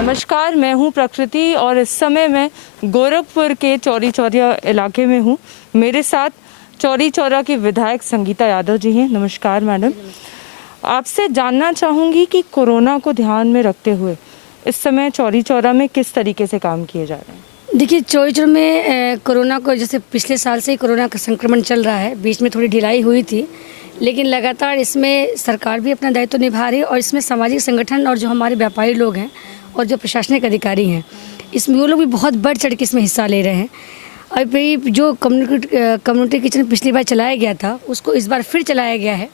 नमस्कार, मैं हूं प्रकृति और इस समय मैं गोरखपुर के चौरी चौरा इलाके में हूं। मेरे साथ चौरी चौरा की विधायक संगीता यादव जी हैं। नमस्कार मैडम। आपसे जानना चाहूँगी कि कोरोना को ध्यान में रखते हुए इस समय चौरी चौरा में किस तरीके से काम किए जा रहे हैं? देखिए, चौरी चौरा में कोरोना को जैसे पिछले साल से ही कोरोना का संक्रमण चल रहा है। बीच में थोड़ी ढिलाई हुई थी, लेकिन लगातार इसमें सरकार भी अपना दायित्व निभा रही है और इसमें सामाजिक संगठन और जो हमारे व्यापारी लोग हैं और जो प्रशासनिक अधिकारी हैं, इसमें वो लोग भी बहुत बढ़ चढ़ के इसमें हिस्सा ले रहे हैं। अभी जो कम्युनिटी किचन पिछली बार चलाया गया था, उसको इस बार फिर चलाया गया है।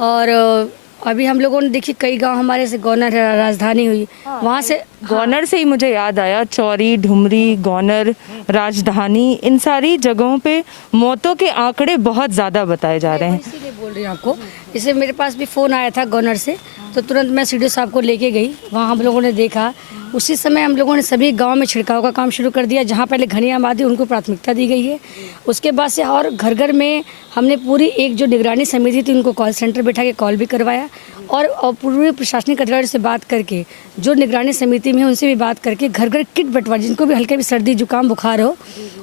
और अभी हम लोगों ने देखिए कई गांव हमारे से गौनर राजधानी हुई, वहाँ से गौनर से ही मुझे याद आया, चौरी, ढुमरी, गौनर, राजधानी, इन सारी जगहों पे मौतों के आंकड़े बहुत ज़्यादा बताए जा रहे हैं। इसीलिए बोल रही हूँ आपको। इससे मेरे पास भी फ़ोन आया था गवर्नर से, तो तुरंत मैं सीडीओ साहब को लेके गई। वहाँ हम लोगों ने देखा, उसी समय हम लोगों ने सभी गांव में छिड़काव का काम शुरू कर दिया। जहाँ पहले घनी आबादी उनको प्राथमिकता दी गई है। उसके बाद से और घर घर में हमने पूरी एक जो निगरानी समिति थी उनको कॉल सेंटर बैठा के कॉल भी करवाया और पूरे प्रशासनिक अधिकारी से बात करके, जो निगरानी समिति में है उनसे भी बात करके घर घर किट बंटवा, जिनको भी हल्के भी सर्दी जुकाम बुखार हो,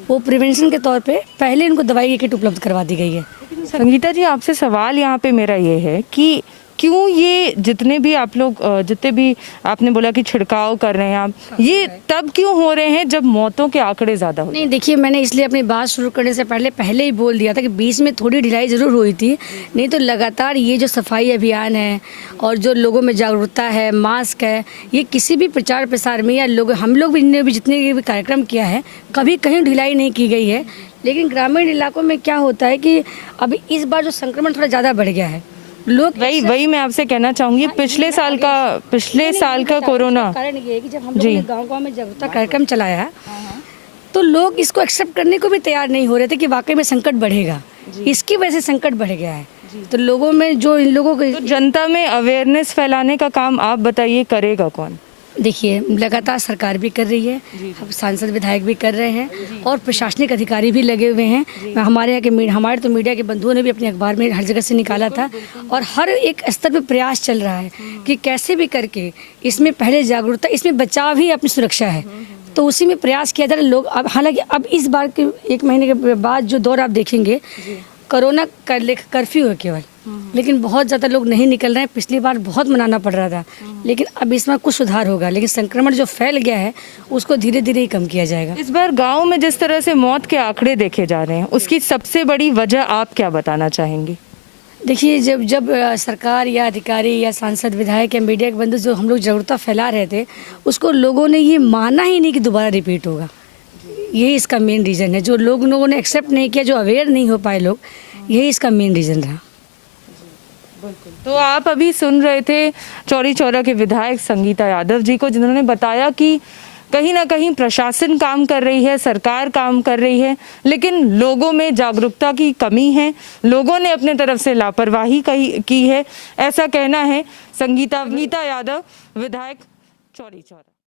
वो प्रिवेंशन के तौर पे पहले इनको दवाई की किट उपलब्ध करवा दी गई है। संगीता जी, आपसे सवाल यहाँ पे मेरा ये है कि क्यों ये जितने भी आपने बोला कि छिड़काव कर रहे हैं आप, ये तब क्यों हो रहे हैं जब मौतों के आंकड़े ज़्यादा हो? नहीं, देखिए, मैंने इसलिए अपनी बात शुरू करने से पहले ही बोल दिया था कि बीच में थोड़ी ढिलाई ज़रूर हुई थी, नहीं तो लगातार ये जो सफाई अभियान है और जो लोगों में जागरूकता है, मास्क है, ये किसी भी प्रचार प्रसार में या हम लोग भी जितने भी कार्यक्रम किया है, कभी कहीं ढिलाई नहीं की गई है। लेकिन ग्रामीण इलाकों में क्या होता है कि अभी इस बार जो संक्रमण थोड़ा ज़्यादा बढ़ गया है, लोग वही मैं आपसे कहना चाहूंगी। पिछले साल का कोरोना कारण ये है कि जब हम लोगों ने गांव-गांव में जागरूकता कार्यक्रम चलाया, तो लोग इसको एक्सेप्ट करने को भी तैयार नहीं हो रहे थे कि वाकई में संकट बढ़ेगा। इसकी वजह से संकट बढ़ गया है। तो लोगों में जो इन लोगों को जनता में अवेयरनेस फैलाने का काम आप बताइए, करेगा कौन? देखिए, लगातार सरकार भी कर रही है, सांसद विधायक भी कर रहे हैं और प्रशासनिक अधिकारी भी लगे हुए हैं। हमारे यहाँ के हमारे तो मीडिया के बंधुओं ने भी अपने अखबार में हर जगह से निकाला था और हर एक स्तर पे प्रयास चल रहा है कि कैसे भी करके इसमें पहले जागरूकता, इसमें बचाव ही अपनी सुरक्षा है, तो उसी में प्रयास किया जा रहा है। लोग अब हालांकि अब इस बार के 1 महीने के बाद जो दौर आप देखेंगे, कोरोना कर्फ्यू है केवल, लेकिन बहुत ज़्यादा लोग नहीं निकल रहे हैं। पिछली बार बहुत मनाना पड़ रहा था, लेकिन अब इसमें कुछ सुधार होगा। लेकिन संक्रमण जो फैल गया है उसको धीरे धीरे ही कम किया जाएगा। इस बार गांव में जिस तरह से मौत के आंकड़े देखे जा रहे हैं, उसकी सबसे बड़ी वजह आप क्या बताना चाहेंगे? देखिए, जब सरकार या अधिकारी या सांसद विधायक या मीडिया के बंधु जो हम लोग जागरूकता फैला रहे थे, उसको लोगों ने ये माना ही नहीं कि दोबारा रिपीट होगा। यही इसका मेन रीज़न है। जो लोगों ने एक्सेप्ट नहीं किया, जो अवेयर नहीं हो पाए लोग, यही इसका मेन रीज़न रहा। तो आप अभी सुन रहे थे चौरी चौरा के विधायक संगीता यादव जी को, जिन्होंने बताया कि कहीं ना कहीं प्रशासन काम कर रही है, सरकार काम कर रही है, लेकिन लोगों में जागरूकता की कमी है, लोगों ने अपने तरफ से लापरवाही की है, ऐसा कहना है संगीता यादव, विधायक चौरी चौरा।